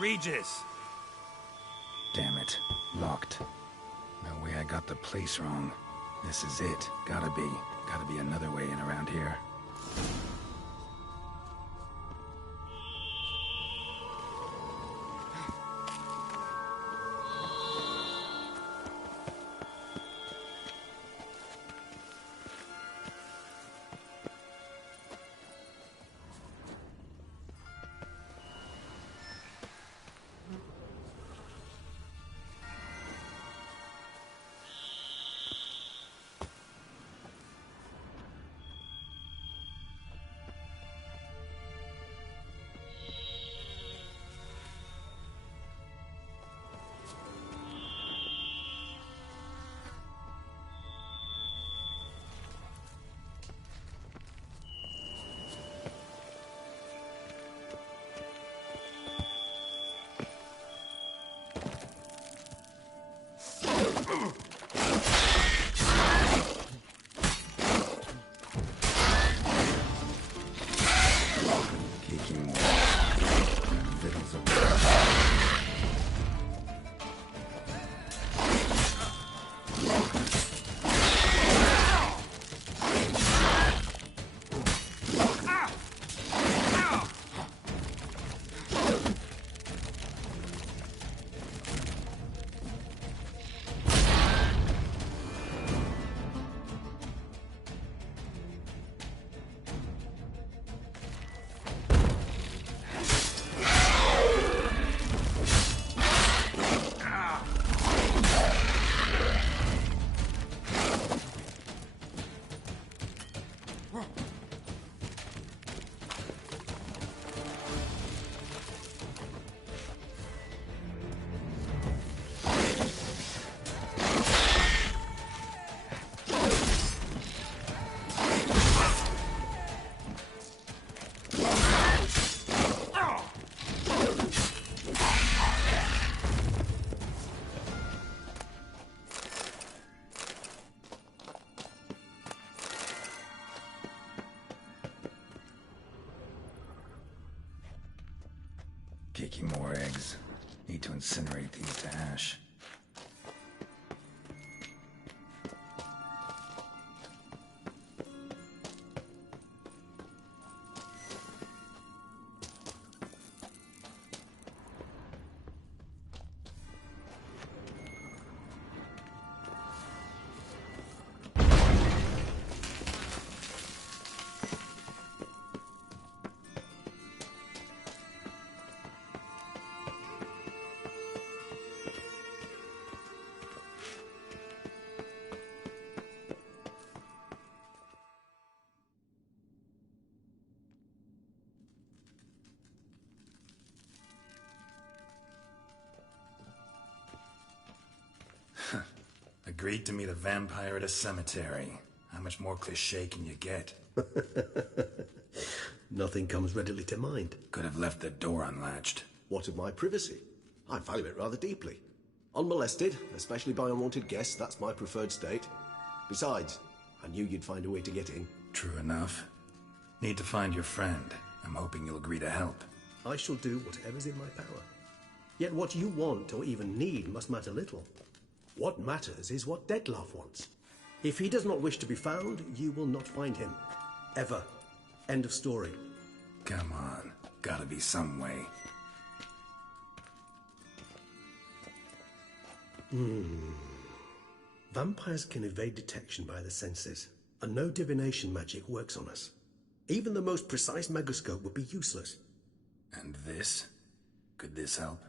Regis! Damn it. Locked. No way I got the place wrong. This is it. Gotta be. Gotta be another way in around here. Kiki, more eggs. Need to incinerate these to ash. Agreed to meet a vampire at a cemetery. How much more cliché can you get? Nothing comes readily to mind. Could have left the door unlatched. What of my privacy? I value it rather deeply. Unmolested, especially by unwanted guests, that's my preferred state. Besides, I knew you'd find a way to get in. True enough. Need to find your friend. I'm hoping you'll agree to help. I shall do whatever's in my power. Yet what you want or even need must matter little. What matters is what Dettlaff wants. If he does not wish to be found, you will not find him. Ever. End of story. Come on. Gotta be some way. Vampires can evade detection by the senses, and no divination magic works on us. Even the most precise megascope would be useless. And this? Could this help?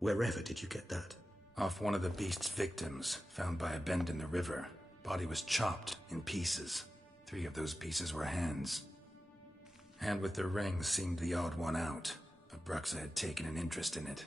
Wherever did you get that? Off one of the beast's victims, found by a bend in the river. Body was chopped in pieces. 3 of those pieces were hands. Hand with the ring seemed the odd one out, but Bruxa had taken an interest in it.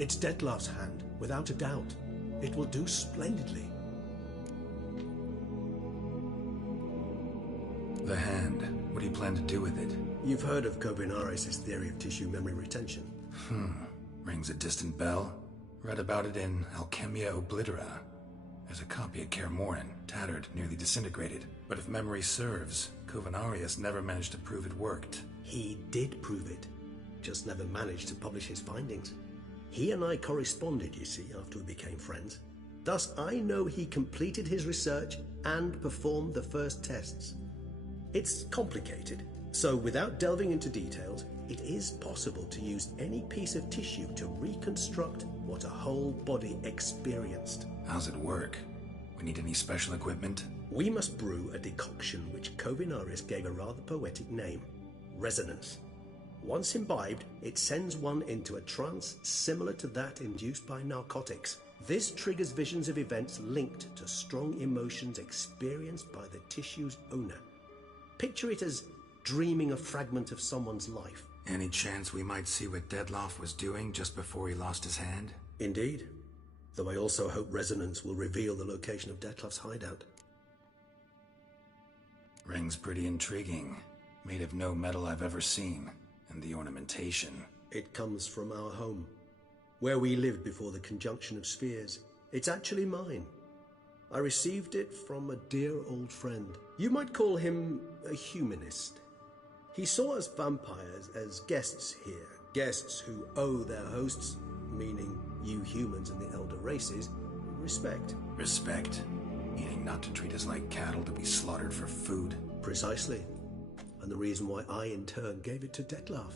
It's Dettlar's hand, without a doubt. It will do splendidly. The hand. What do you plan to do with it? You've heard of Kovinaris' theory of tissue memory retention. Rings a distant bell. Read about it in Alchemia Oblitera. There's a copy at Kaer Morhen, tattered, nearly disintegrated. But if memory serves, Kovinaris never managed to prove it worked. He did prove it, just never managed to publish his findings. He and I corresponded, you see, after we became friends. Thus, I know he completed his research and performed the first tests. It's complicated, so without delving into details, it is possible to use any piece of tissue to reconstruct what a whole body experienced. How's it work? We need any special equipment? We must brew a decoction which Kovinaris gave a rather poetic name, resonance. Once imbibed, it sends one into a trance similar to that induced by narcotics. This triggers visions of events linked to strong emotions experienced by the tissue's owner. Picture it as dreaming a fragment of someone's life. Any chance we might see what Dettlaff was doing just before he lost his hand? Indeed. Though I also hope resonance will reveal the location of Dettlaff's hideout. Ring's pretty intriguing. Made of no metal I've ever seen. And the ornamentation. It comes from our home, where we lived before the conjunction of spheres. It's actually mine. I received it from a dear old friend. You might call him a humanist. He saw us vampires as guests here, guests who owe their hosts, meaning you humans and the elder races, respect. Respect? Meaning not to treat us like cattle to be slaughtered for food? Precisely. And the reason why I in turn gave it to Dettlaff.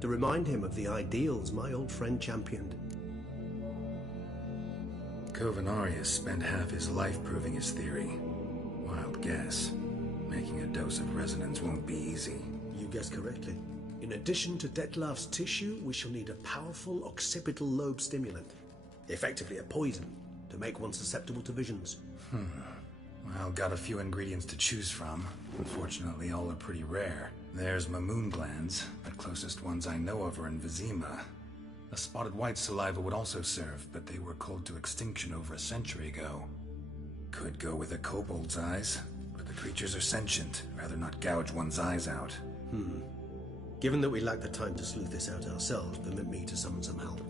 To remind him of the ideals my old friend championed. Kovinaris spent half his life proving his theory. Wild guess. Making a dose of resonance won't be easy. You guessed correctly. In addition to Dettlaff's tissue, we shall need a powerful occipital lobe stimulant. Effectively a poison, to make one susceptible to visions. Well, got a few ingredients to choose from. Unfortunately, all are pretty rare. There's Mamoon glands, but closest ones I know of are in Vizima. A spotted white saliva would also serve, but they were cold to extinction over a century ago. Could go with a kobold's eyes, but the creatures are sentient. Rather not gouge one's eyes out. Given that we lack the time to sleuth this out ourselves, permit me to summon some help.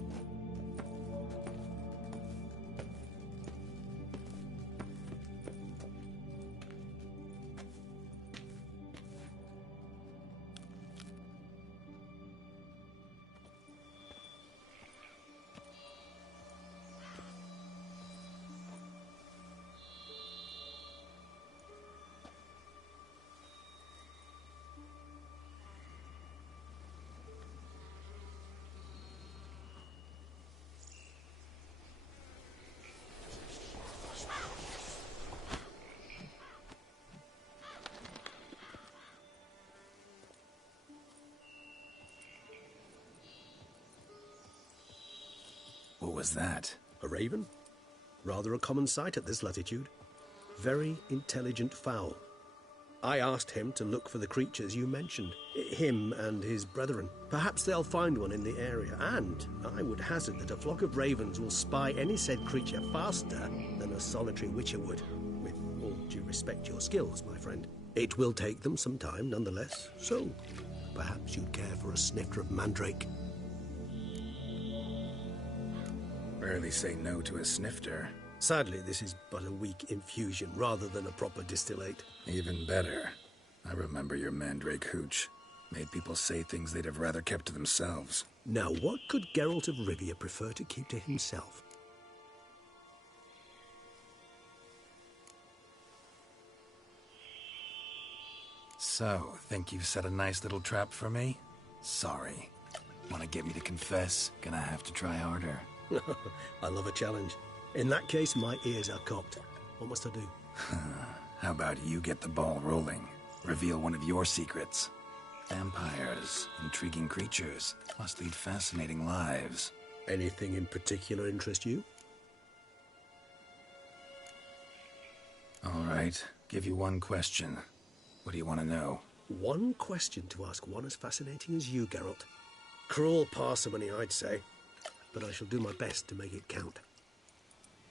What was that? A raven? Rather a common sight at this latitude. Very intelligent fowl. I asked him to look for the creatures you mentioned. Him and his brethren. Perhaps they'll find one in the area, and I would hazard that a flock of ravens will spy any said creature faster than a solitary witcher would. With all due respect to your skills, my friend. It will take them some time, nonetheless, so perhaps you'd care for a snifter of mandrake. Rarely say no to a snifter. Sadly, this is but a weak infusion rather than a proper distillate. Even better. I remember your mandrake hooch. Made people say things they'd have rather kept to themselves. Now, what could Geralt of Rivia prefer to keep to himself? So, think you've set a nice little trap for me? Sorry. Want to get me to confess? Gonna have to try harder. I love a challenge. In that case, my ears are cocked. What must I do? How about you get the ball rolling? Reveal one of your secrets. Vampires, intriguing creatures, must lead fascinating lives. Anything in particular interest you? All right, give you one question. What do you want to know? One question to ask one as fascinating as you, Geralt. Cruel parsimony, I'd say. but I shall do my best to make it count.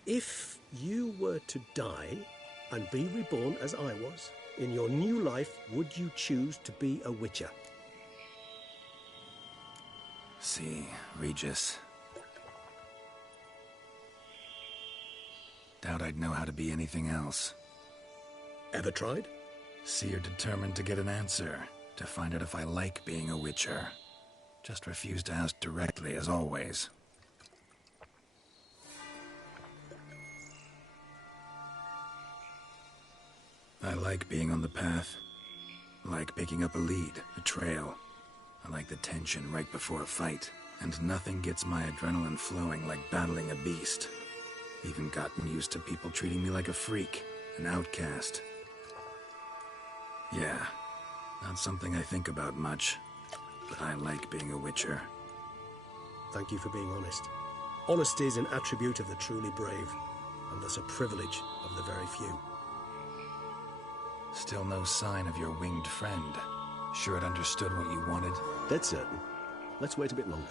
If you were to die and be reborn as I was, in your new life, would you choose to be a Witcher? See, Regis. Doubt I'd know how to be anything else. Ever tried? See, you're determined to get an answer, to find out if I like being a Witcher. Just refuse to ask directly, as always. I like being on the path. I like picking up a lead, a trail. I like the tension right before a fight. And nothing gets my adrenaline flowing like battling a beast. Even gotten used to people treating me like a freak, an outcast. Yeah, not something I think about much, but I like being a Witcher. Thank you for being honest. Honesty is an attribute of the truly brave, and thus a privilege of the very few. Still no sign of your winged friend. Sure it understood what you wanted? Dead certain. Let's wait a bit longer.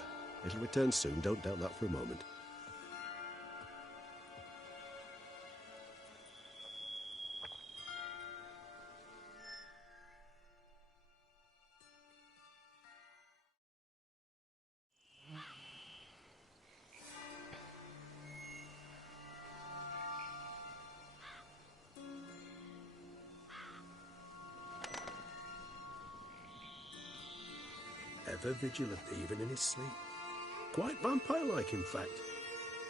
It'll return soon, don't doubt that for a moment. Ever vigilant, even in his sleep. Quite vampire-like, in fact.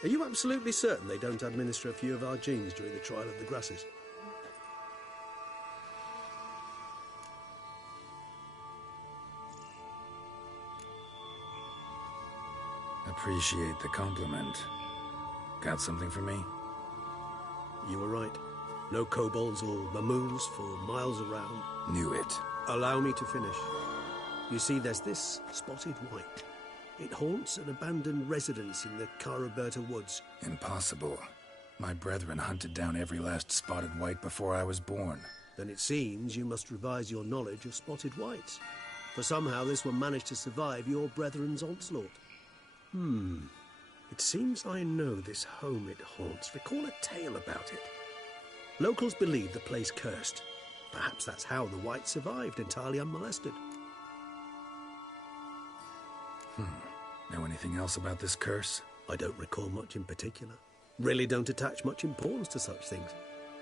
Are you absolutely certain they don't administer a few of our genes during the trial of the grasses? Appreciate the compliment. Got something for me? You were right. No kobolds or mamoons for miles around. Knew it. Allow me to finish. You see, there's this spotted white. It haunts an abandoned residence in the Caraberta woods. Impossible. My brethren hunted down every last spotted white before I was born. Then it seems you must revise your knowledge of spotted whites. For somehow this one managed to survive your brethren's onslaught. It seems I know this home it haunts. Recall a tale about it. Locals believe the place cursed. Perhaps that's how the whites survived entirely unmolested. Know anything else about this curse? I don't recall much in particular. Really don't attach much importance to such things.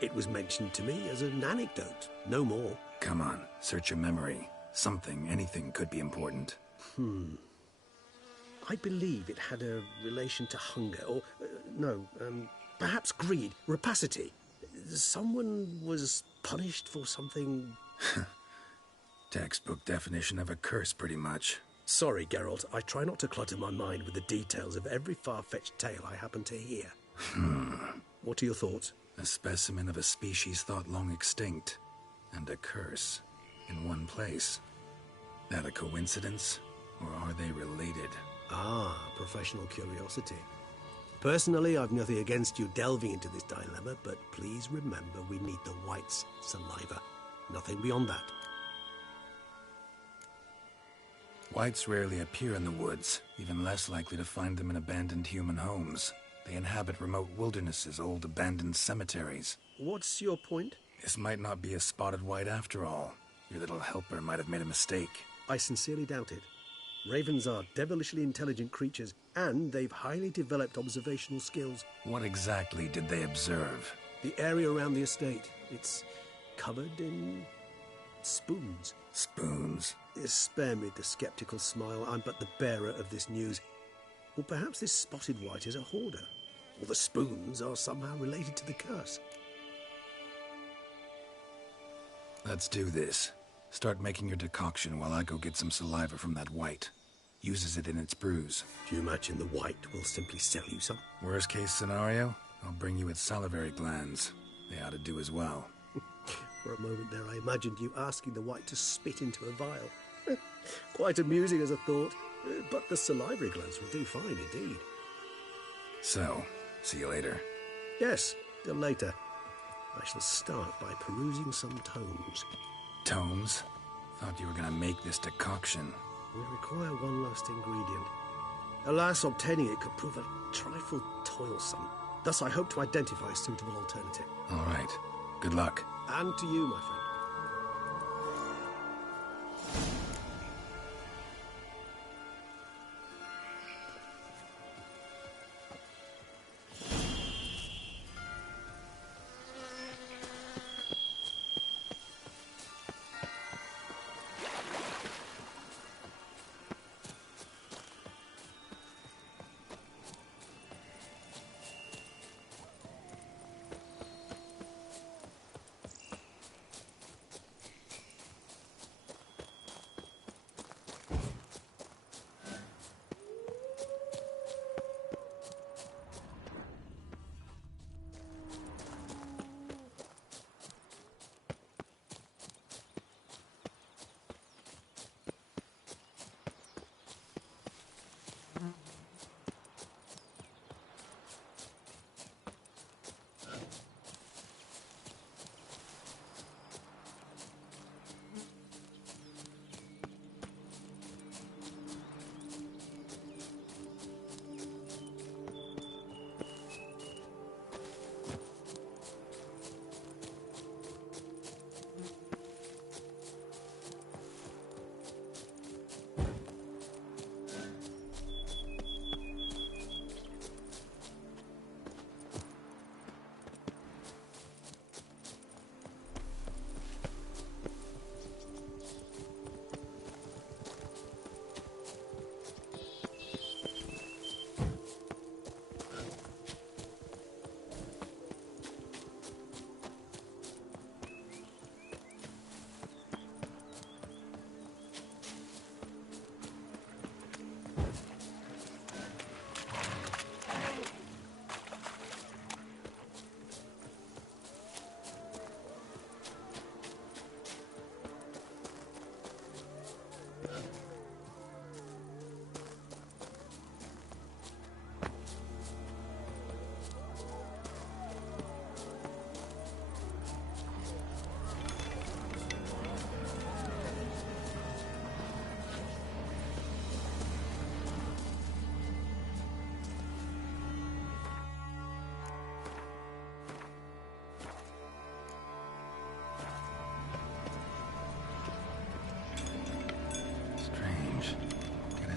It was mentioned to me as an anecdote, no more. Come on, search your memory. Something, anything could be important. I believe it had a relation to hunger, or, perhaps greed, rapacity. Someone was punished for something... Textbook definition of a curse, pretty much. Sorry, Geralt, I try not to clutter my mind with the details of every far-fetched tale I happen to hear. What are your thoughts? A specimen of a species thought long extinct, and a curse, in one place. That a coincidence, or are they related? Ah, professional curiosity. Personally, I've nothing against you delving into this dilemma, but please remember we need the whites' saliva. Nothing beyond that. Whites rarely appear in the woods, even less likely to find them in abandoned human homes. They inhabit remote wildernesses, old abandoned cemeteries. What's your point? This might not be a spotted white after all. Your little helper might have made a mistake. I sincerely doubt it. Ravens are devilishly intelligent creatures, and they've highly developed observational skills. What exactly did they observe? The area around the estate, it's covered in spoons. Spoons? Spare me the skeptical smile. I'm but the bearer of this news. Or perhaps this spotted white is a hoarder. Or the spoons are somehow related to the curse. Let's do this. Start making your decoction while I go get some saliva from that white. Uses it in its brews. Do you imagine the white will simply sell you some? Worst case scenario, I'll bring you its salivary glands. They ought to do as well. For a moment there, I imagined you asking the white to spit into a vial. Quite amusing as a thought, but the salivary glands will do fine indeed. So, see you later. Yes, till later. I shall start by perusing some tomes. Tomes? Thought you were gonna make this decoction. We require one last ingredient. Alas, obtaining it could prove a trifle toilsome. Thus, I hope to identify a suitable alternative. All right. Good luck. And to you, my friend.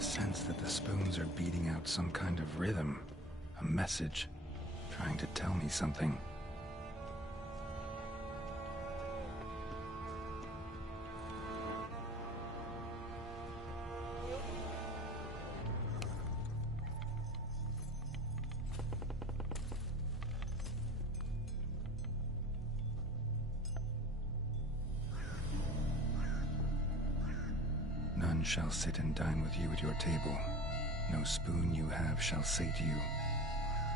Sense that the spoons are beating out some kind of rhythm, a message, trying to tell me something. None shall sit and dine with you at your table. No spoon you have shall say to you,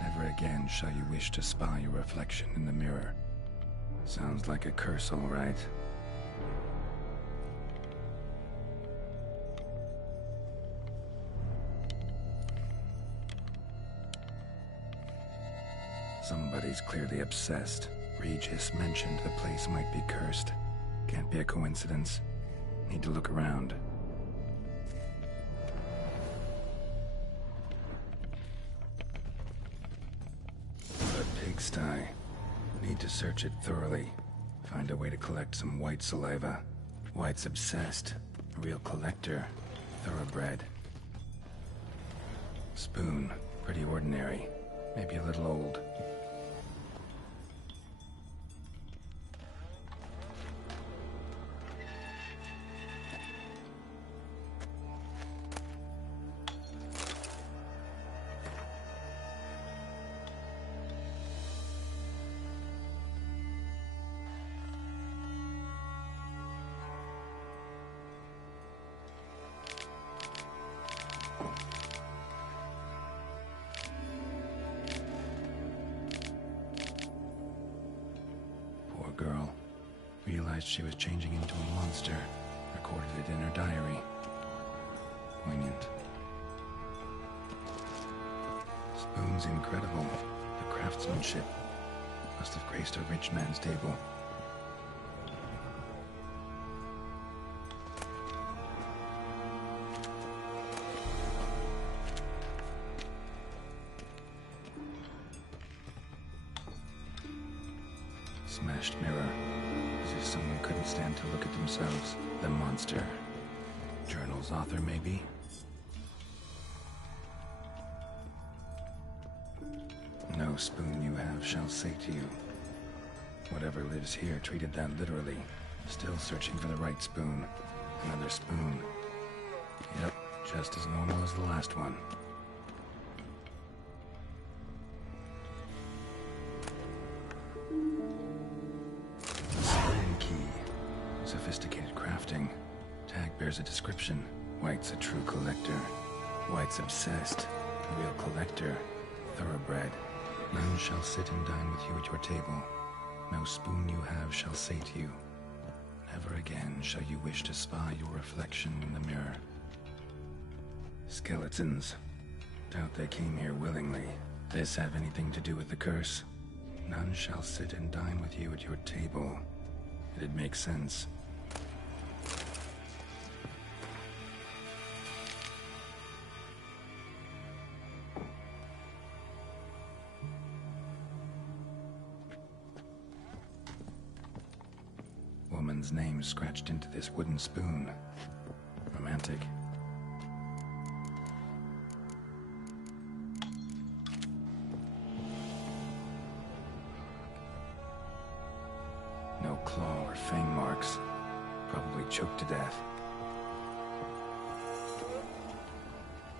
never again shall you wish to spy your reflection in the mirror. Sounds like a curse, all right. Somebody's clearly obsessed. Regis mentioned the place might be cursed. Can't be a coincidence. Need to look around. Pigsty. Need to search it thoroughly. Find a way to collect some white saliva. White's obsessed. A real collector. Thoroughbred. Spoon. Pretty ordinary. Maybe a little old. Girl realized she was changing into a monster, recorded it in her diary. Poignant. Spoon's incredible. The craftsmanship must have graced a rich man's table. Smashed mirror. As if someone couldn't stand to look at themselves. The monster. Journal's author, maybe? No spoon you have shall say to you. Whatever lives here treated that literally. Still searching for the right spoon. Another spoon. Yep, just as normal as the last one. A spoon key. Sophisticated crafting. Tag bears a description. White's a true collector. White's obsessed. A real collector. Thoroughbred. None shall sit and dine with you at your table. No spoon you have shall say to you. Never again shall you wish to spy your reflection in the mirror. Skeletons. Doubt they came here willingly. This have anything to do with the curse? None shall sit and dine with you at your table. It'd make sense. Woman's name scratched into this wooden spoon. Romantic. No claw or fang marks. Probably choked to death.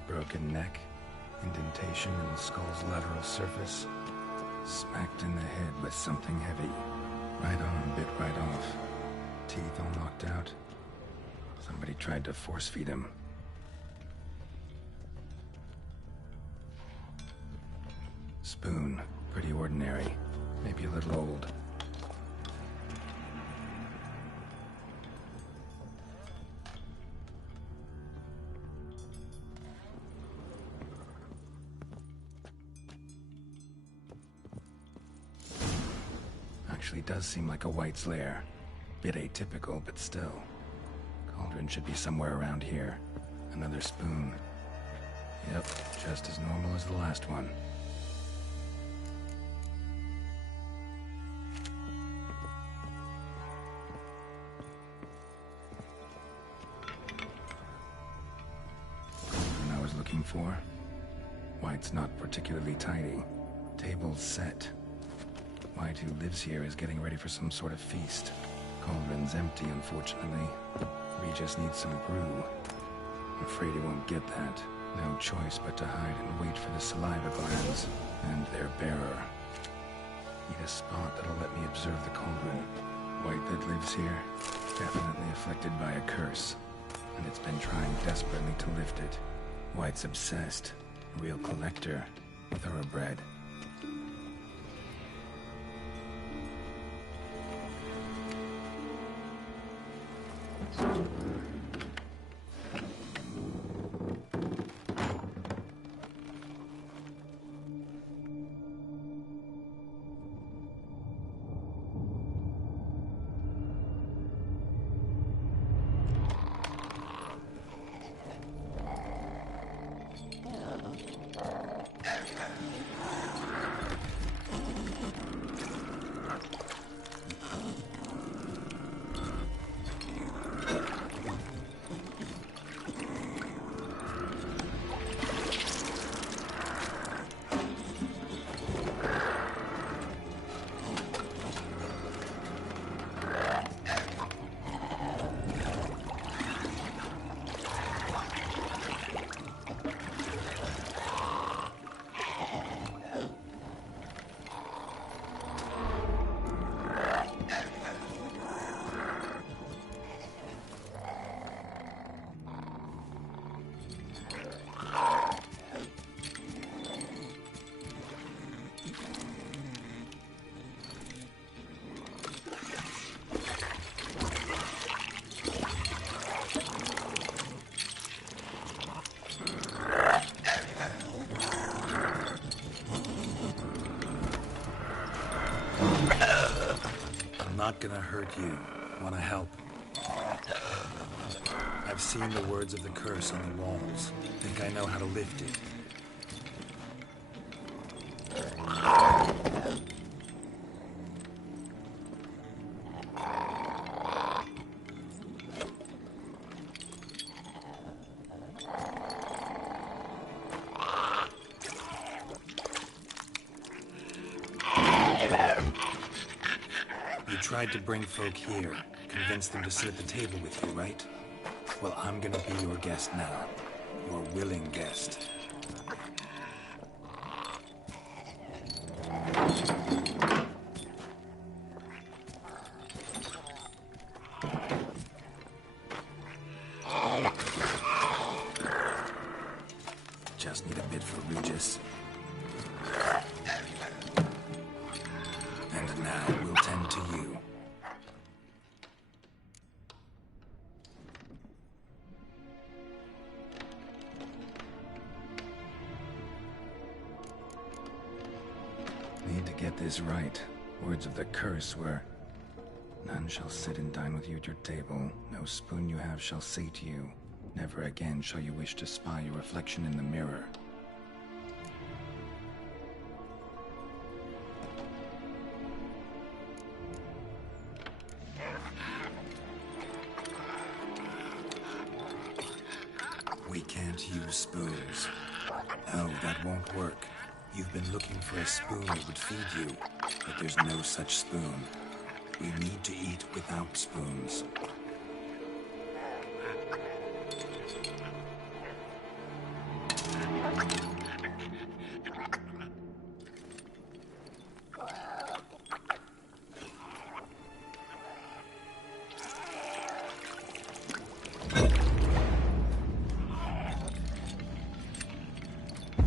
Broken neck. Indentation in the skull's lateral surface. Smacked in the head with something heavy. Right on, bit right off. Teeth all knocked out. Somebody tried to force feed him. Spoon. Pretty ordinary. Maybe a little old. Actually does seem like a White's lair. Bit atypical, but still. Cauldron should be somewhere around here. Another spoon. Yep, just as normal as the last one. Cauldron I was looking for. White's not particularly tidy. Table's set. White, who lives here, is getting ready for some sort of feast. Cauldron's empty, unfortunately. Regis needs some brew. I'm afraid he won't get that. No choice but to hide and wait for the saliva glands and their bearer. Need a spot that'll let me observe the cauldron. White that lives here, definitely afflicted by a curse, and it's been trying desperately to lift it. White's obsessed, a real collector, thoroughbred. Not gonna hurt you. Wanna help? I've seen the words of the curse on the walls. Think I know how to lift it. tried to bring folk here, convince them to sit at the table with you, right? Well, I'm gonna be your guest now. Your willing guest. Just need a bit for Regis. And now we'll tend to you. Need to get this right. Words of the curse were, "None shall sit and dine with you at your table. No spoon you have shall sate you. Never again shall you wish to spy your reflection in the mirror." We can't use spoons. No, that won't work. You've been looking for a spoon that would feed you, but there's no such spoon. We need to eat without spoons.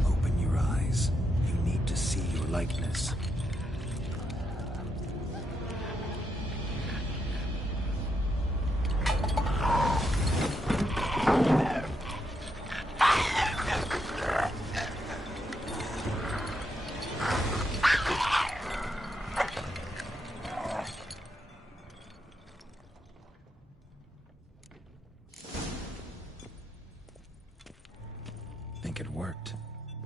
Open your eyes. You need to see your likeness. Think it worked.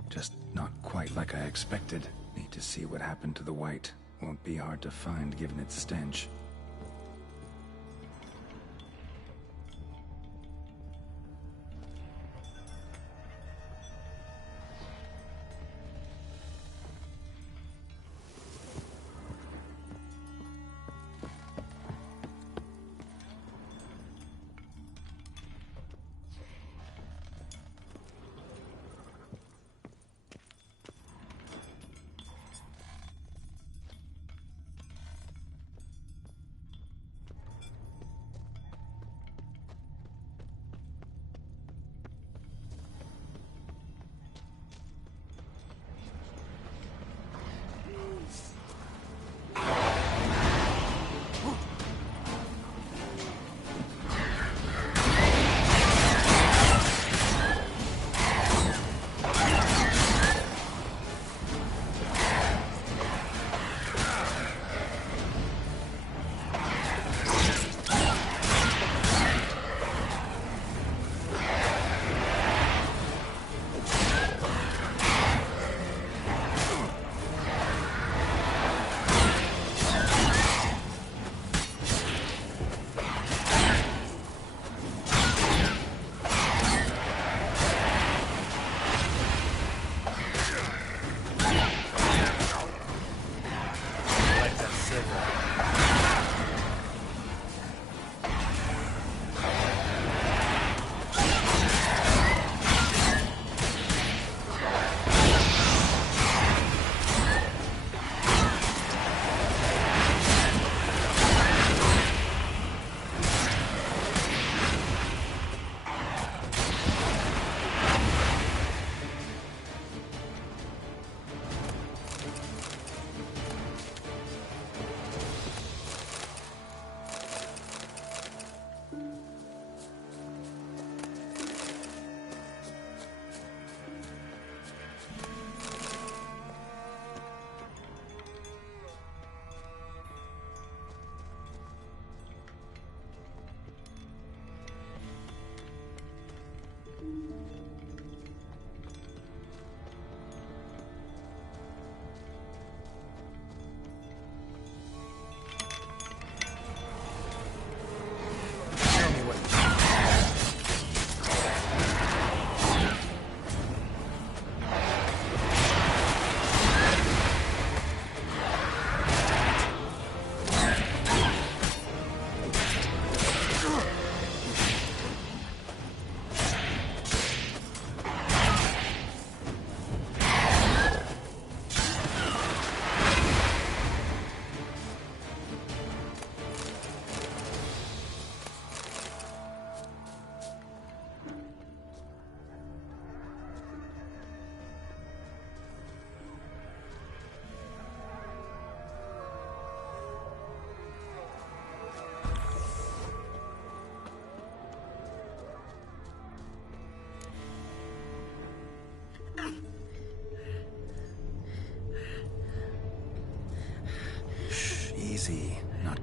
Just not quite like I expected. Need to see what happened to the white. Won't be hard to find given its stench.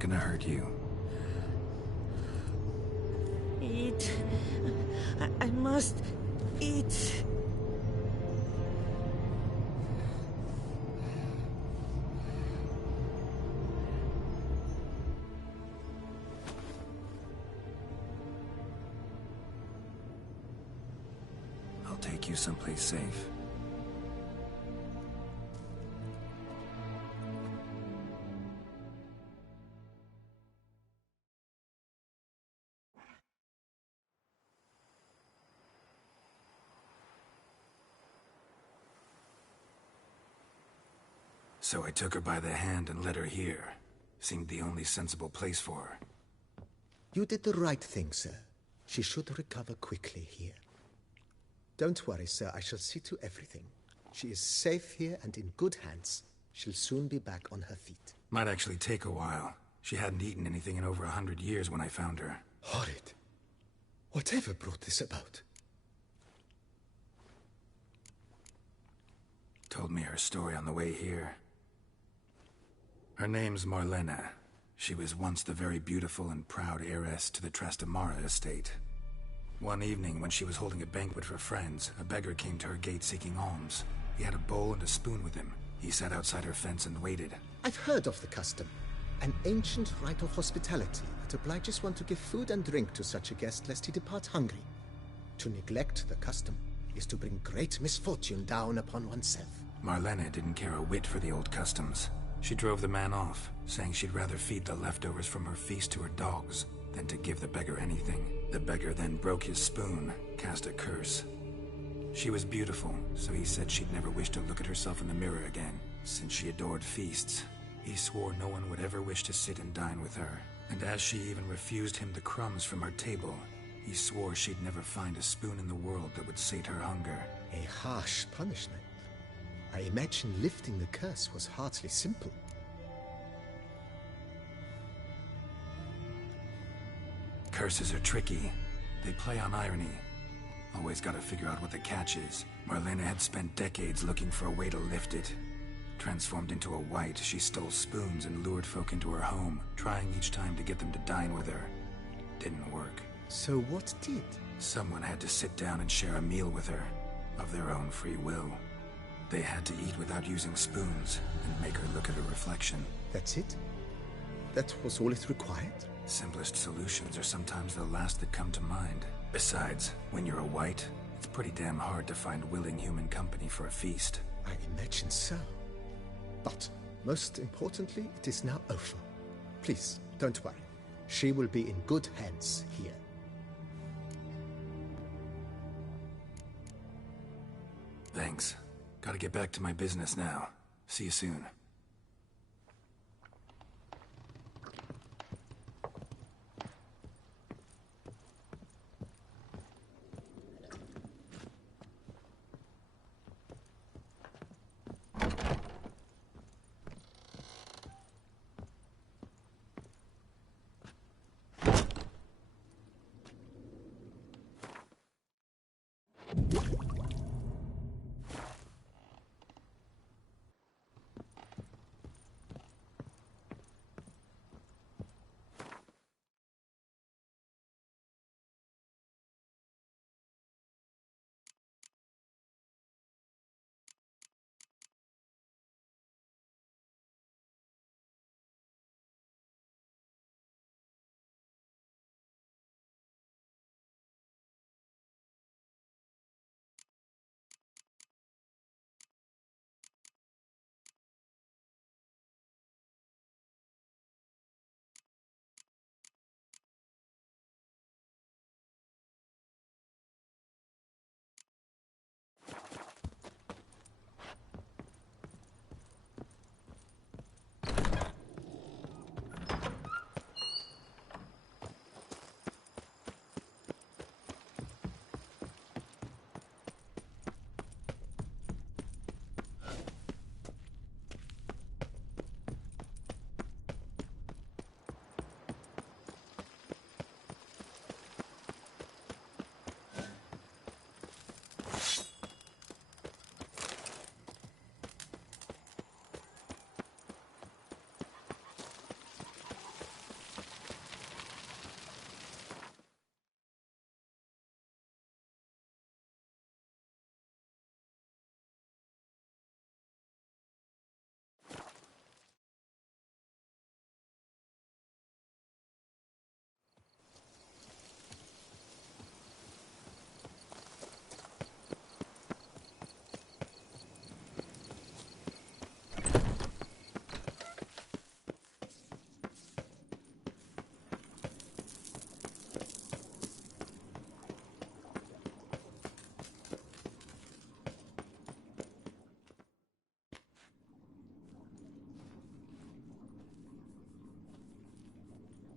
gonna hurt you. Eat. I must eat. I'll take you someplace safe. So I took her by the hand and led her here. Seemed the only sensible place for her. You did the right thing, sir. She should recover quickly here. Don't worry, sir. I shall see to everything. She is safe here and in good hands. She'll soon be back on her feet. Might actually take a while. She hadn't eaten anything in over 100 years when I found her. Horrid. Whatever brought this about? Told me her story on the way here. Her name's Marlena. She was once the very beautiful and proud heiress to the Trastamara estate. One evening, when she was holding a banquet for friends, a beggar came to her gate seeking alms. He had a bowl and a spoon with him. He sat outside her fence and waited. I've heard of the custom. An ancient rite of hospitality that obliges one to give food and drink to such a guest lest he depart hungry. To neglect the custom is to bring great misfortune down upon oneself. Marlena didn't care a whit for the old customs. She drove the man off, saying she'd rather feed the leftovers from her feast to her dogs than to give the beggar anything. The beggar then broke his spoon, cast a curse. She was beautiful, so he said she'd never wish to look at herself in the mirror again. Since she adored feasts, he swore no one would ever wish to sit and dine with her. And as she even refused him the crumbs from her table, he swore she'd never find a spoon in the world that would sate her hunger. A harsh punishment. I imagine lifting the curse was hardly simple. Curses are tricky. They play on irony. Always gotta figure out what the catch is. Marlena had spent decades looking for a way to lift it. Transformed into a wight, she stole spoons and lured folk into her home, trying each time to get them to dine with her. Didn't work. So what did? Someone had to sit down and share a meal with her, of their own free will. They had to eat without using spoons, and make her look at her reflection. That's it? That was all it required? Simplest solutions are sometimes the last that come to mind. Besides, when you're a wight, it's pretty damn hard to find willing human company for a feast. I imagine so. But, most importantly, it is now over. Please, don't worry. She will be in good hands here. Thanks. Gotta get back to my business now. See you soon.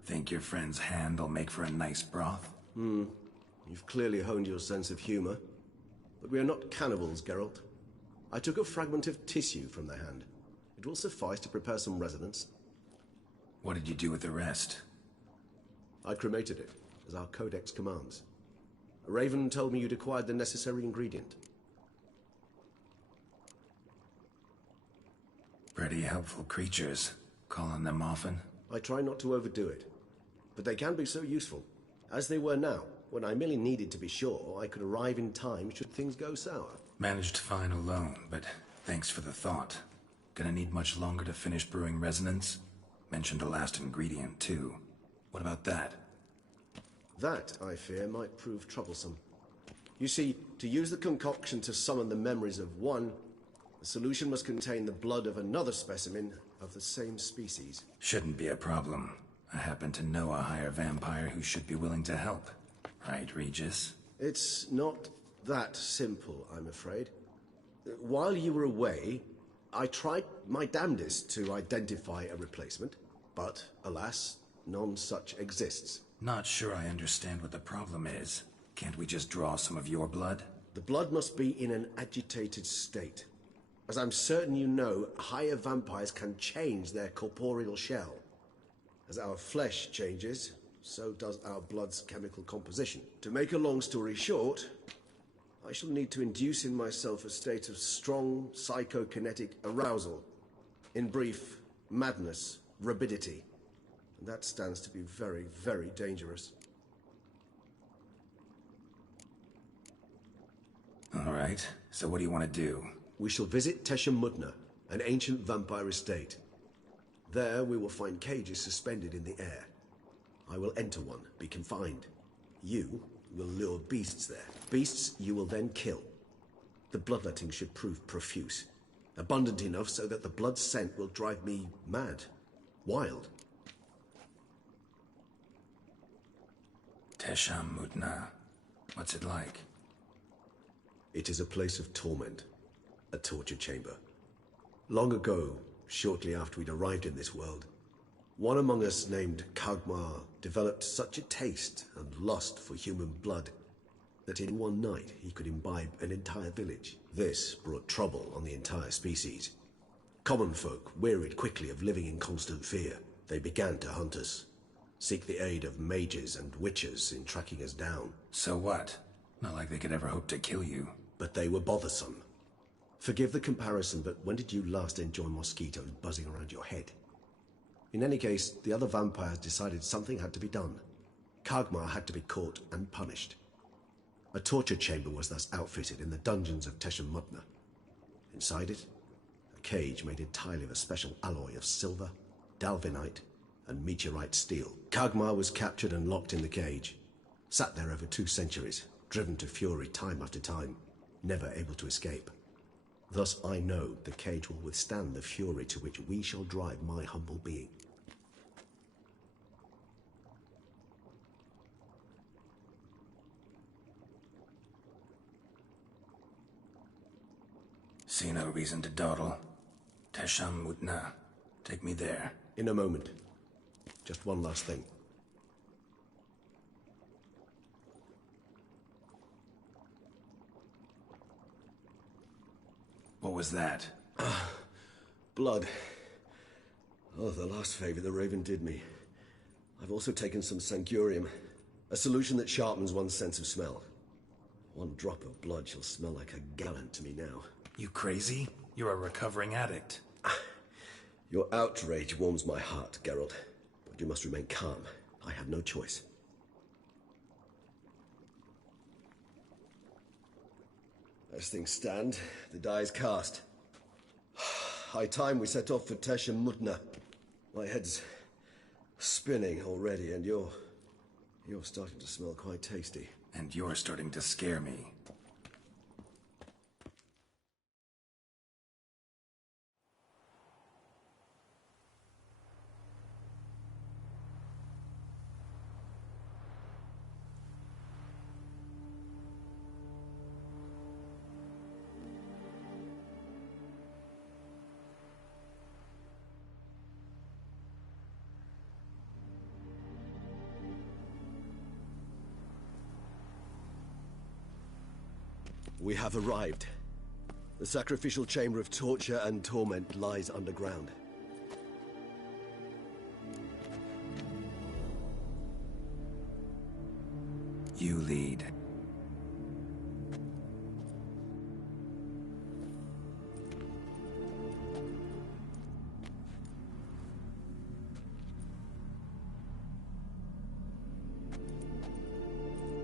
Think your friend's hand will make for a nice broth? You've clearly honed your sense of humor. But we are not cannibals, Geralt. I took a fragment of tissue from the hand. It will suffice to prepare some resonance. What did you do with the rest? I cremated it, as our codex commands. Raven told me you'd acquired the necessary ingredient. Pretty helpful creatures. Call on them often? I try not to overdo it. But they can be so useful. As they were now, when I merely needed to be sure I could arrive in time should things go sour. Managed fine alone, but thanks for the thought. Gonna need much longer to finish brewing resonance? Mentioned a last ingredient, too. What about that? That, I fear, might prove troublesome. You see, to use the concoction to summon the memories of one, the solution must contain the blood of another specimen of the same species. Shouldn't be a problem. I happen to know a higher vampire who should be willing to help. Right, Regis? It's not that simple, I'm afraid. While you were away, I tried my damnedest to identify a replacement, but alas, none such exists. Not sure I understand what the problem is. Can't we just draw some of your blood? The blood must be in an agitated state. As I'm certain you know, higher vampires can change their corporeal shell. As our flesh changes, so does our blood's chemical composition. To make a long story short, I shall need to induce in myself a state of strong psychokinetic arousal. In brief, madness, rabidity. And that stands to be very, very dangerous. All right, so what do you want to do? We shall visit Tesha Mudna, an ancient vampire estate. There we will find cages suspended in the air. I will enter one, be confined. You will lure beasts there. Beasts you will then kill. The bloodletting should prove profuse. Abundant enough so that the blood scent will drive me mad. Wild. Tesha Mudna. What's it like? It is a place of torment. A torture chamber. Long ago, shortly after we'd arrived in this world, one among us named Kagmar developed such a taste and lust for human blood that in one night he could imbibe an entire village. This brought trouble on the entire species. Common folk wearied quickly of living in constant fear. They began to hunt us, seek the aid of mages and witches in tracking us down. So what? Not like they could ever hope to kill you. But they were bothersome. Forgive the comparison, but when did you last enjoy mosquitoes buzzing around your head? In any case, the other vampires decided something had to be done. Kagmar had to be caught and punished. A torture chamber was thus outfitted in the dungeons of Tesha Mudna. Inside it, a cage made entirely of a special alloy of silver, dalvinite, and meteorite steel. Kagmar was captured and locked in the cage. Sat there over 2 centuries, driven to fury time after time, never able to escape. Thus I know the cage will withstand the fury to which we shall drive my humble being. See no reason to dawdle. Tesha Mudna. Take me there. In a moment. Just one last thing. What was that? Blood. Oh, the last favor the Raven did me. I've also taken some Sancurium, a solution that sharpens one's sense of smell. One drop of blood shall smell like a gallon to me now. You crazy? You're a recovering addict. Your outrage warms my heart, Geralt. But you must remain calm. I have no choice. As things stand, the die is cast. High time we set off for Tesha Mudna. My head's spinning already, and you're starting to smell quite tasty. And you're starting to scare me. We have arrived. The sacrificial chamber of torture and torment lies underground. You lead.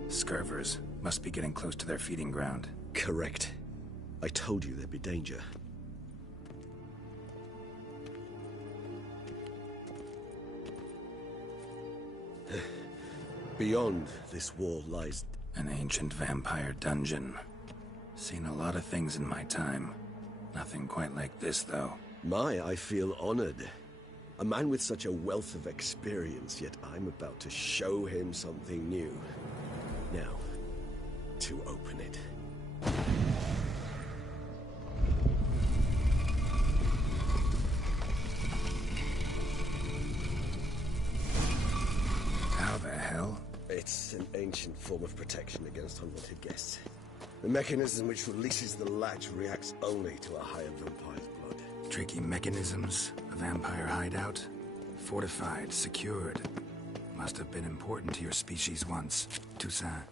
Scurvers must be getting close to their feeding ground. Correct. I told you there'd be danger. Beyond this wall lies... An ancient vampire dungeon. Seen a lot of things in my time. Nothing quite like this, though. I feel honored. A man with such a wealth of experience, yet I'm about to show him something new. Now, to open it. How the hell? It's an ancient form of protection against unwanted guests. The mechanism which releases the latch reacts only to a higher vampire's blood. Tricky mechanisms, a vampire hideout. Fortified, secured. Must have been important to your species once, Toussaint.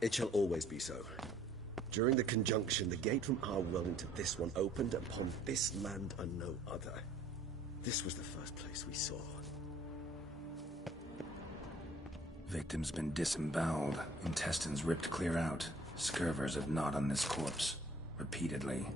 It shall always be so. During the conjunction, the gate from our world into this one opened upon this land and no other. This was the first place we saw. Victim's been disemboweled, intestines ripped clear out. Scurvers have gnawed on this corpse. Repeatedly.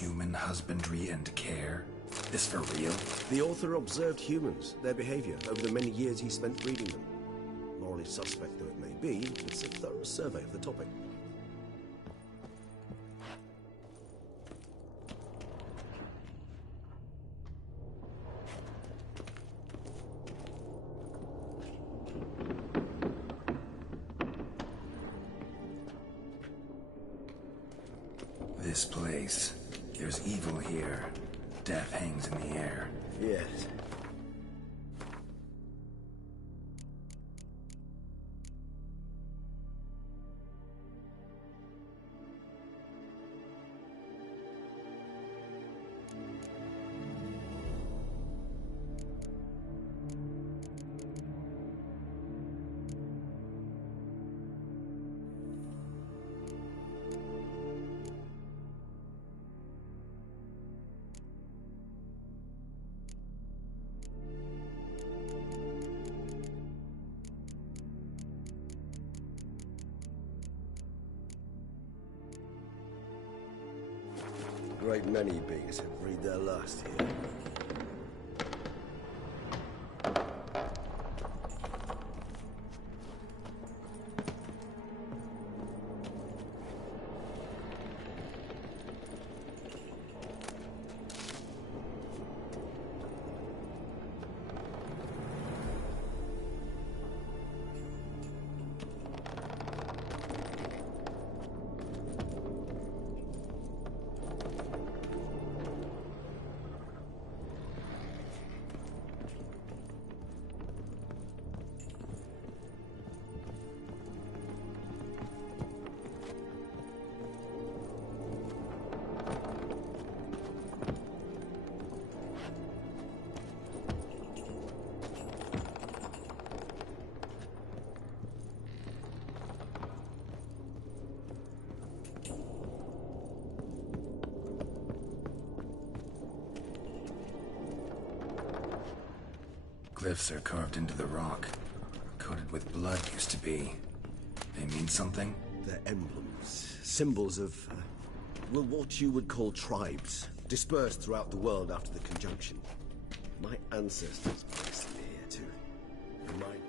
Human husbandry and care. This for real? The author observed humans, their behavior, over the many years he spent reading them. Morally suspect though it may be, it's a thorough survey of the topic. This place. There's evil here. Death hangs in the air. Yes. A great many beings have breathed their last here. Glyphs are carved into the rock. Coated with blood used to be. They mean something? They're emblems, symbols of, well, what you would call tribes, dispersed throughout the world after the conjunction. My ancestors placed them here to remind.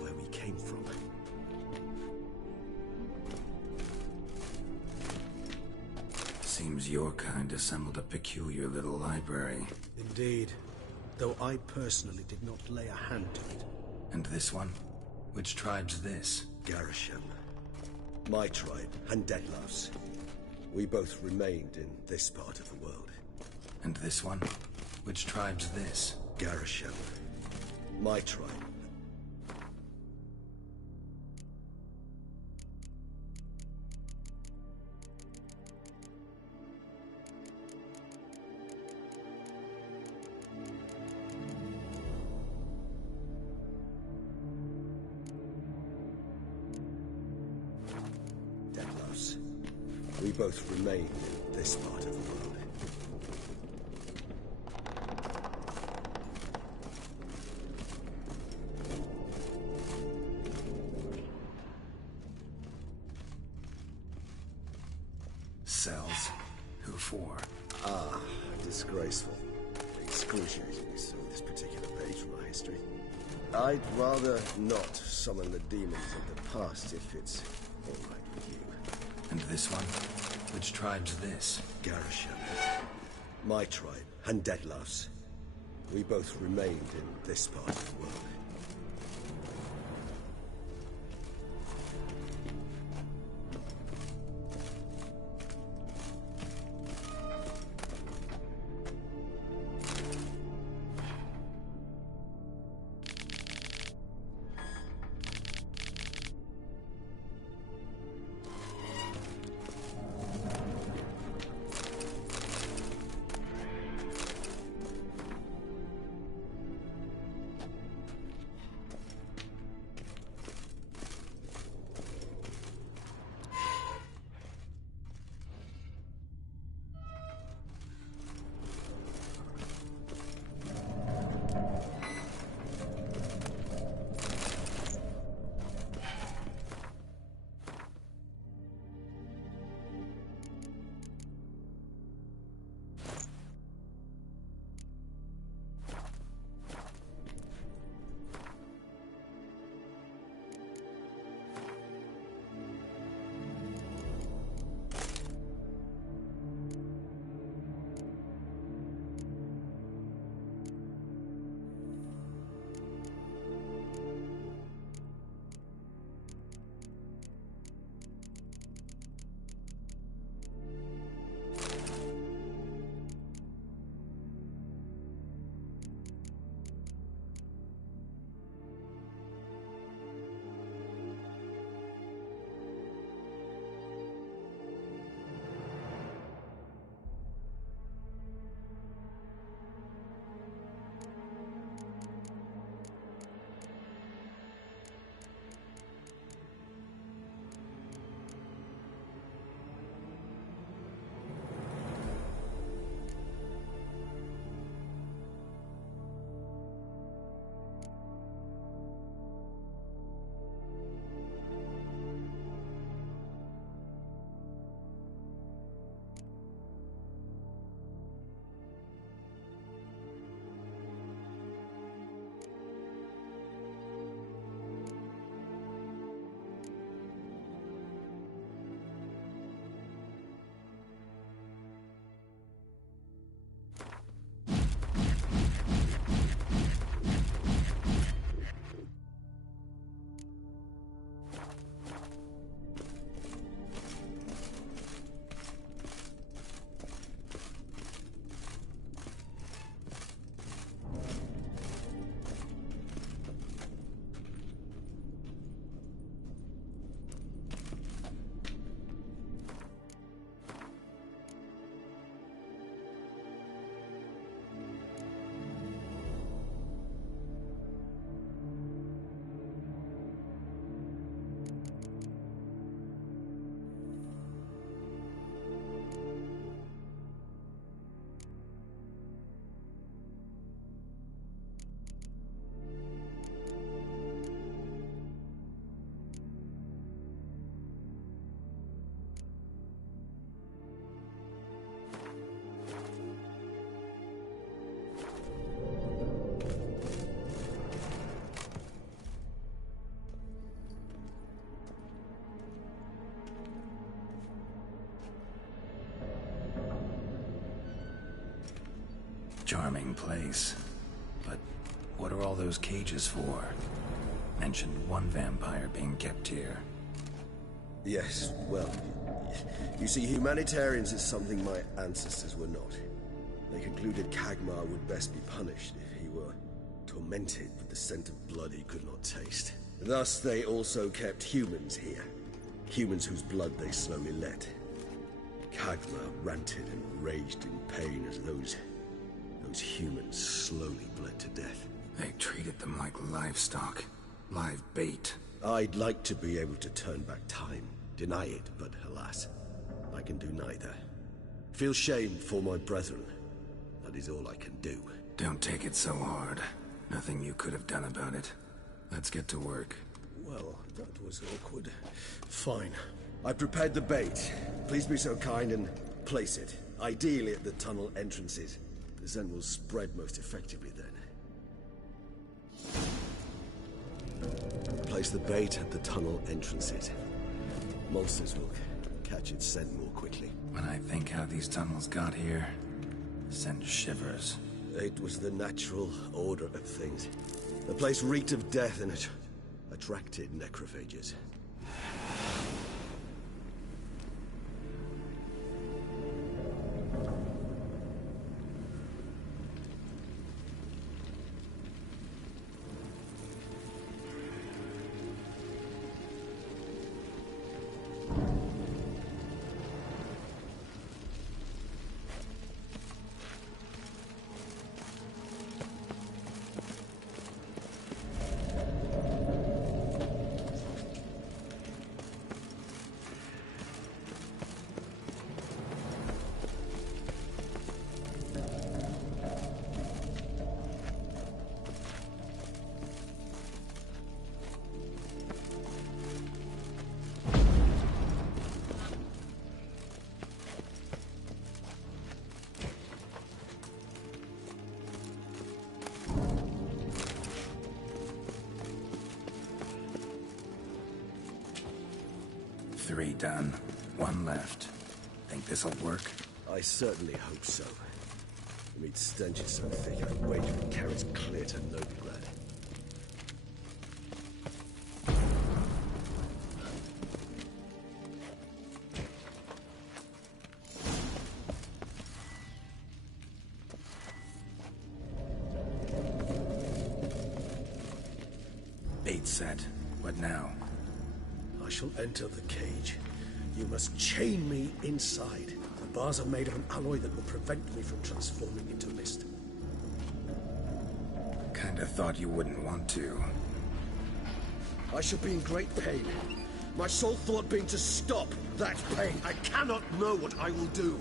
Where we came from. Seems your kind assembled a peculiar little library. Indeed. Though I personally did not lay a hand to it. And this one? Which tribe's this? Garisham. My tribe, and Dettlaff's. We both remained in this part of the world. And this one? Which tribe's this? Garisham. My tribe. Dettlaff's. We both remain in this part of the world. Cells? Who for? Disgraceful. Excruciatingly so. this particular page from our history. I'd rather not summon the demons of the past if it's all right with you. And this one? Which tribe's this? Garashan. My tribe, and Dettlaff's. We both remained in this part of the world. Charming place. But what are all those cages for? Mentioned one vampire being kept here. Yes, well, you see, humanitarians is something my ancestors were not. They concluded Kagmar would best be punished if he were tormented with the scent of blood he could not taste. Thus, they also kept humans here. Humans whose blood they slowly let. Kagmar ranted and raged in pain as those humans slowly bled to death. They treated them like livestock. Live bait. I'd like to be able to turn back time. Deny it, but alas, I can do neither. Feel shame for my brethren. That is all I can do. Don't take it so hard. Nothing you could have done about it. Let's get to work. Well, that was awkward. Fine. I prepared the bait. Please be so kind and place it. Ideally at the tunnel entrances. The scent will spread most effectively then. place the bait at the tunnel entrances. Monsters will catch its scent more quickly. When I think how these tunnels got here, send shivers. It was the natural order of things. The place reeked of death and it attracted necrophages. Three done. One left. Think this'll work? I certainly hope so. The meat stench is so thick, I'd wager it carries clear to Novigrad. Bait set. What now? I shall enter the cage. You must chain me inside. The bars are made of an alloy that will prevent me from transforming into mist. Kinda thought you wouldn't want to. I shall be in great pain. My sole thought being to stop that pain. I cannot know what I will do.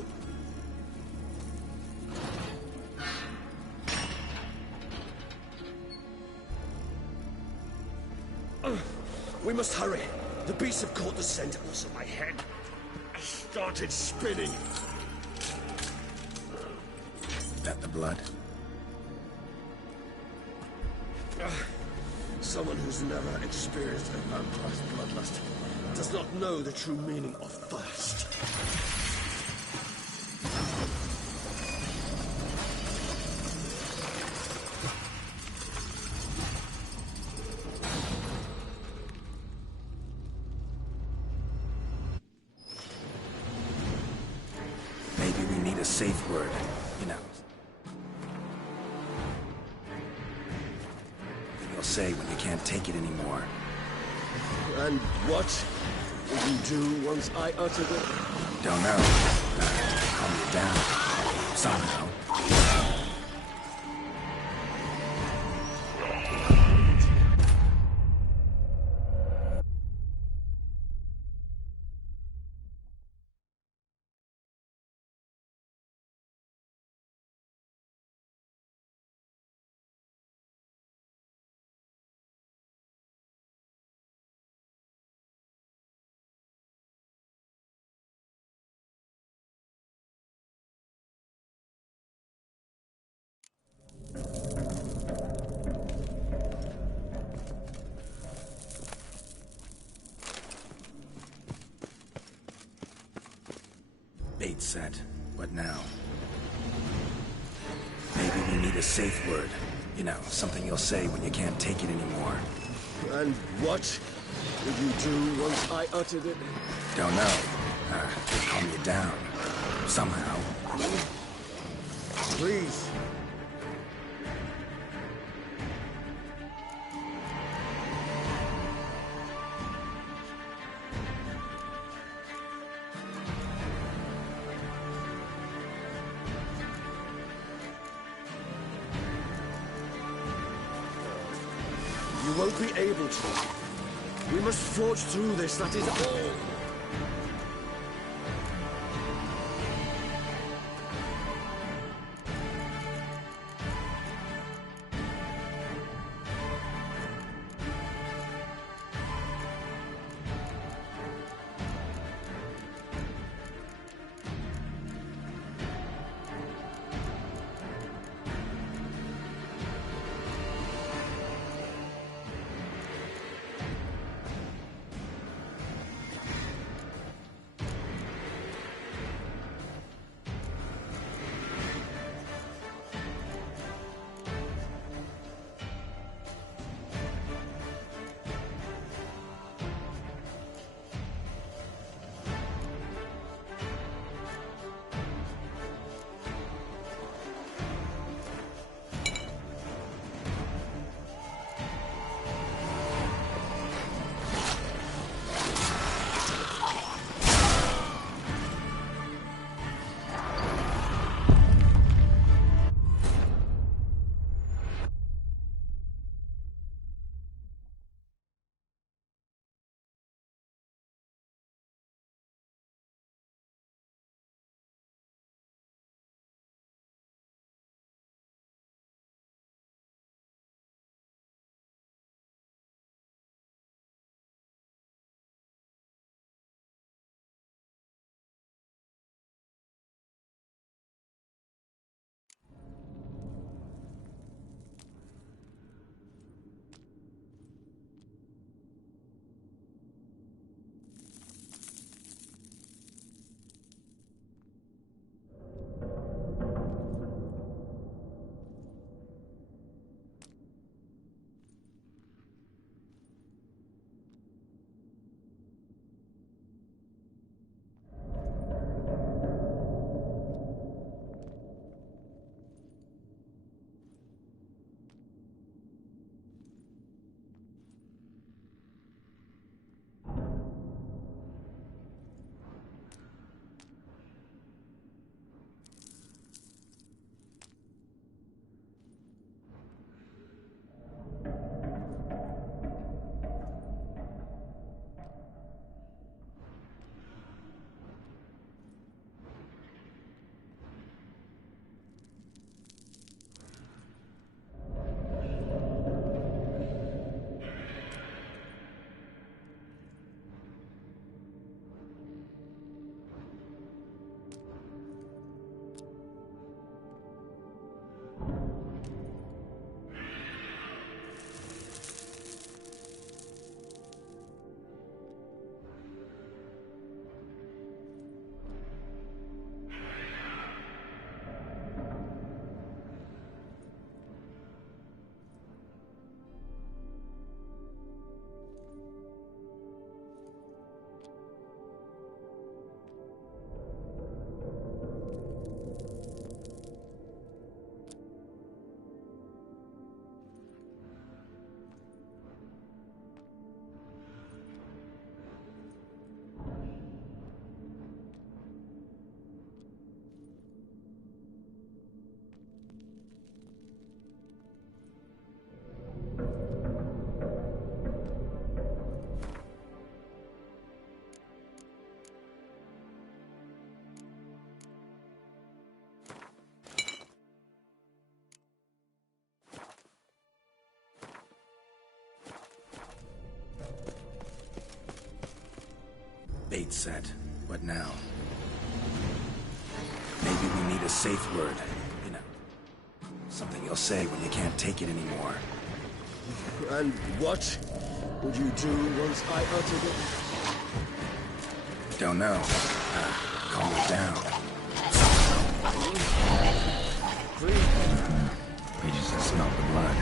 We must hurry. The beasts have caught the scent also my head. I started spinning. That the blood? Someone who's never experienced a vampire's bloodlust does not know the true meaning of thirst. Maybe we need a safe word, you know. You'll say when you can't take it anymore. And what would you do once I uttered it? Don't know. Calm you down. Somehow. Bait set. What now? Maybe we need a safe word. You know, something you'll say when you can't take it anymore. And what would you do once I uttered it? Don't know. Calm you down. Somehow. Please. You won't be able to. We must forge through this, that is all. Bait set. What now? Maybe we need a safe word. You know, something you'll say when you can't take it anymore. And what would you do once I uttered it? Don't know. Calm it down. We just smell the blood.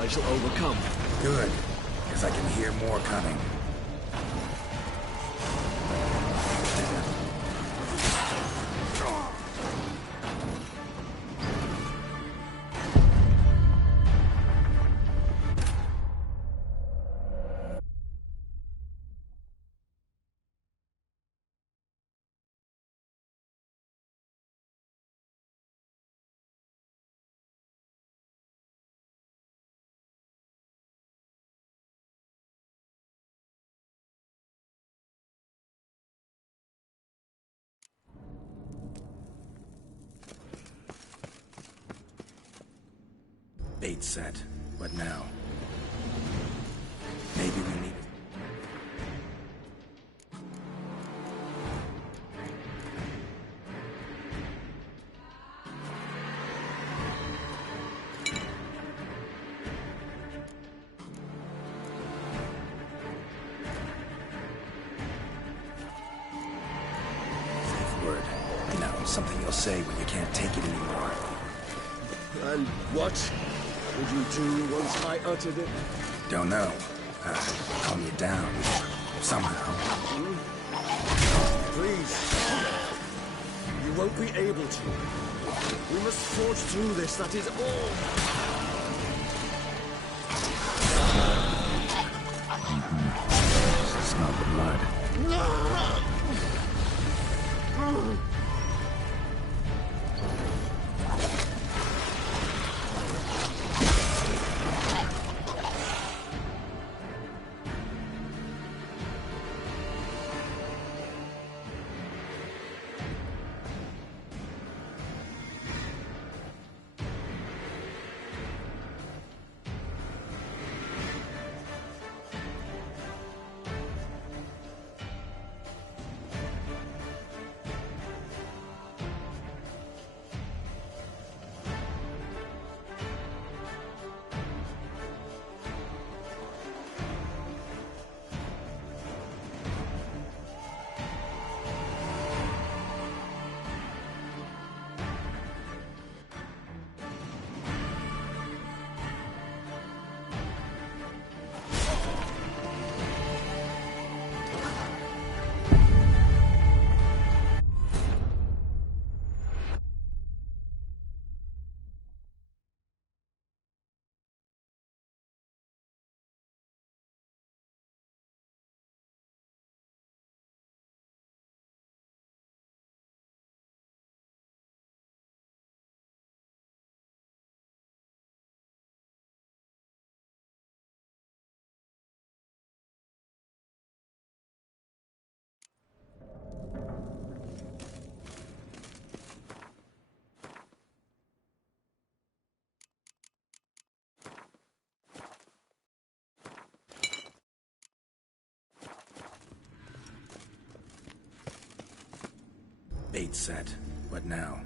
I shall overcome. Good, because I can hear more coming. Bait set. What now? Maybe we need... Safe word. You know, something you'll say when you can't take it anymore. And what would you do once I uttered it? Don't know. Calm you down. Somehow. Please. You won't be able to. We must forge through this, that is all. Smell the blood. Bait set. What now?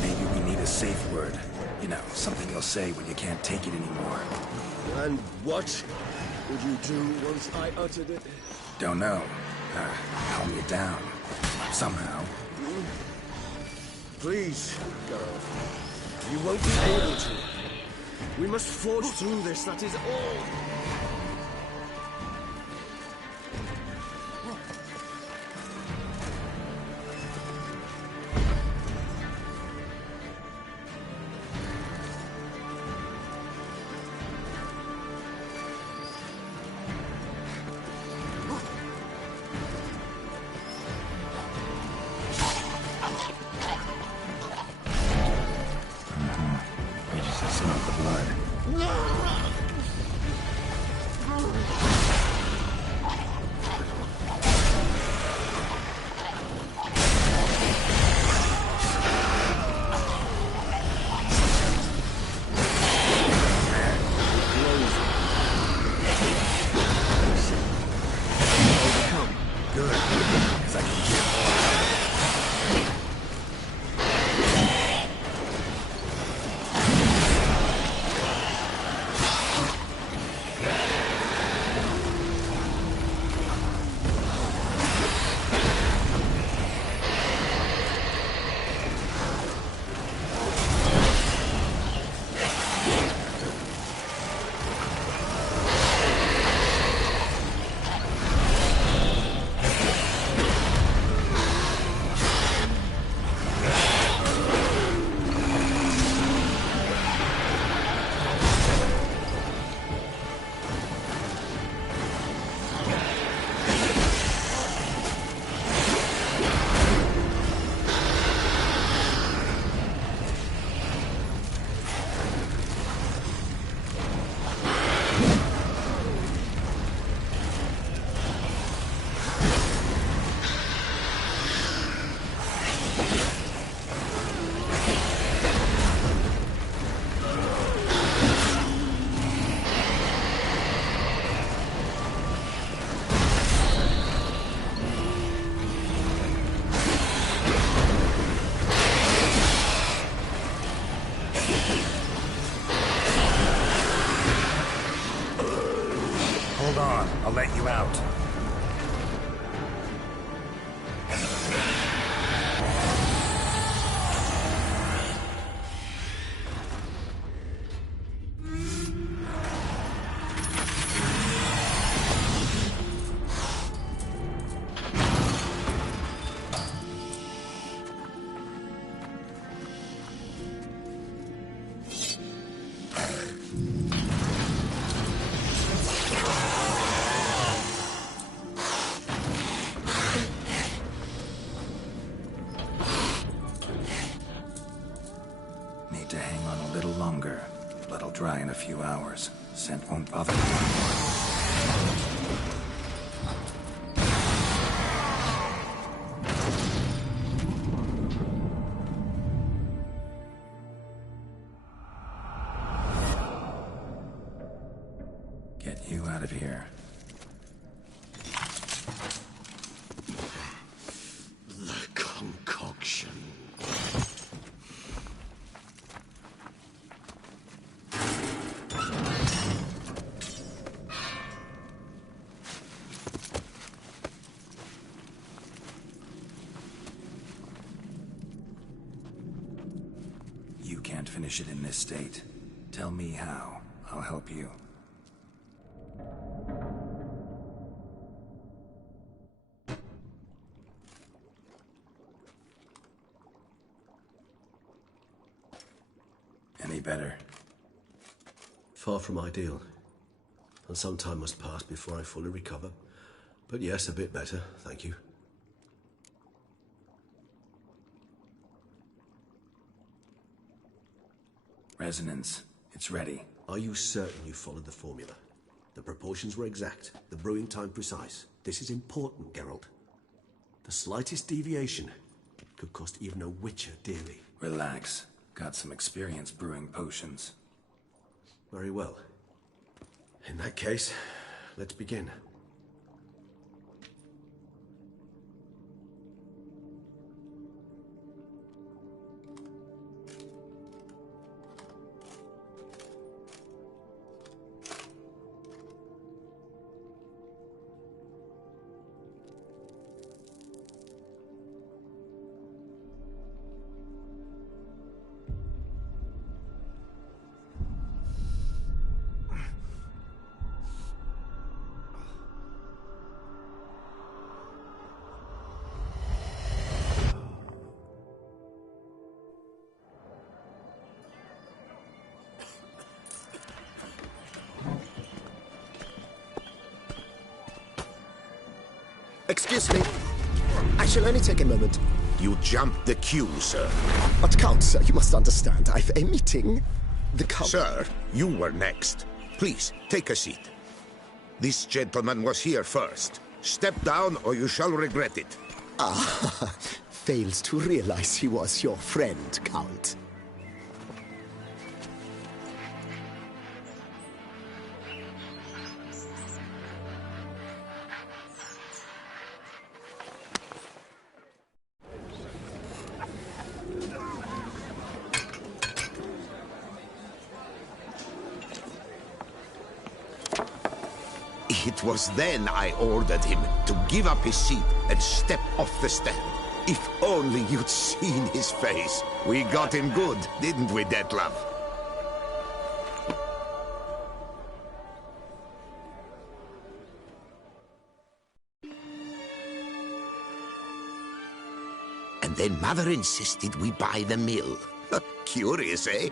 Maybe we need safe word. You know, something you'll say when you can't take it anymore. And what would you do once I uttered it? Don't know. Calm you down. Somehow. Please, Geralt. You won't be able to. We must forge through this, that is all. You just smell the blood. Good, because I can hear more. Hold on, I'll let you out. Need to hang on a little longer. Blood'll dry in a few hours. Scent won't bother me anymore. Get you out of here. The concoction. You can't finish it in this state. Tell me how. I'll help you. Any better? Far from ideal. And some time must pass before I fully recover. But yes, a bit better, thank you. Resonance. It's ready. Are you certain you followed the formula? The proportions were exact, the brewing time precise. This is important, Geralt. The slightest deviation could cost even a Witcher dearly. Relax. Got some experience brewing potions. Very well. In that case, let's begin. Excuse me. I shall only take a moment. You jumped the queue, sir. But Count, sir, you must understand. I've a meeting. The Count... Sir, you were next. Please, take a seat. This gentleman was here first. Step down or you shall regret it. Ah, fails to realize he was your friend, Count. It was then I ordered him to give up his seat and step off the step. If only you'd seen his face. We got him good, didn't we, Detlef? And then Mother insisted we buy the mill. Curious, eh?